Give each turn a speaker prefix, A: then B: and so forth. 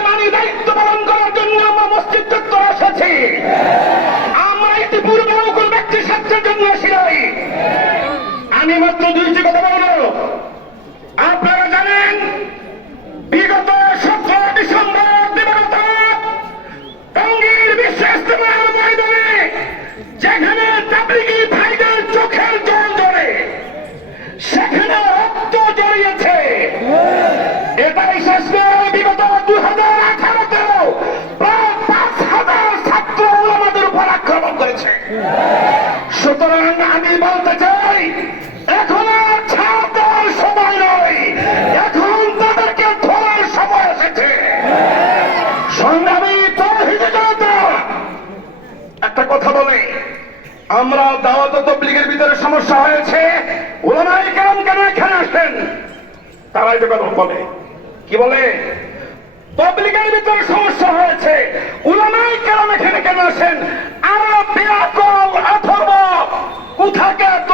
A: ইমানি দায়িত্ব পালন করার জন্য আমরা মসজিদ চত্বরে এসেছি। আমরা ইতিপূর্বেও কোন ব্যক্তি স্বার্থের জন্য আসি নাই। আমি মাত্র দুইটি কথা বলব। আপনারা জানেন, বিগত সতেরো ডিসেম্বর দিবাগত টঙ্গীর বিশ্ব ময়দানে, যেখানে তাবলিগি ভাইদের চোখের জল ধরে সেখানে রক্ত জড়িয়েছে। এটাই শেষ সুতরাং আমি বলতে চাই, এখন আর সময় নয়। এখন তাদেরকে ধরার সময় এসেছে। সংগ্রামী তৌহিদ একটা কথা বলে, আমরা দাওয়াত তবলিগের ভিতরে সমস্যা হয়েছে, ওলামাই কেমন কেন এখানে আসেন? তারা এটা কথা বলে। কি বলে? তবলিগের ভিতরে সমস্যা হয়েছে উলামাই কেরাম এখানে কেন আসেন? আমরা কোথাকে